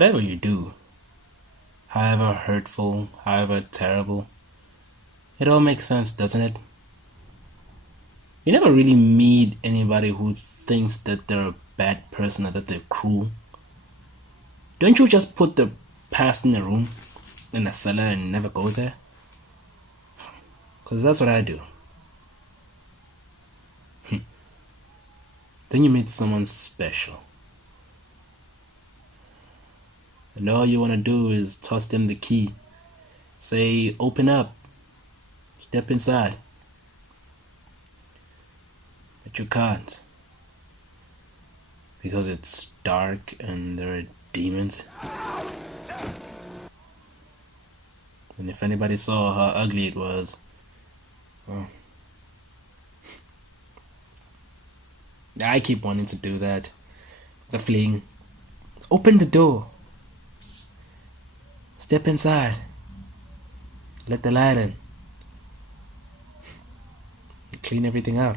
Whatever you do, however hurtful, however terrible, it all makes sense, doesn't it? You never really meet anybody who thinks that they're a bad person or that they're cruel. Don't you just put the past in a room, in a cellar, and never go there? Because that's what I do. Then you meet someone special. And all you want to do is toss them the key. Say, open up. Step inside. But you can't. Because it's dark and there are demons. And if anybody saw how ugly it was, well, I keep wanting to do that. The fling. Open the door. Step inside. Let the light in. Clean everything out.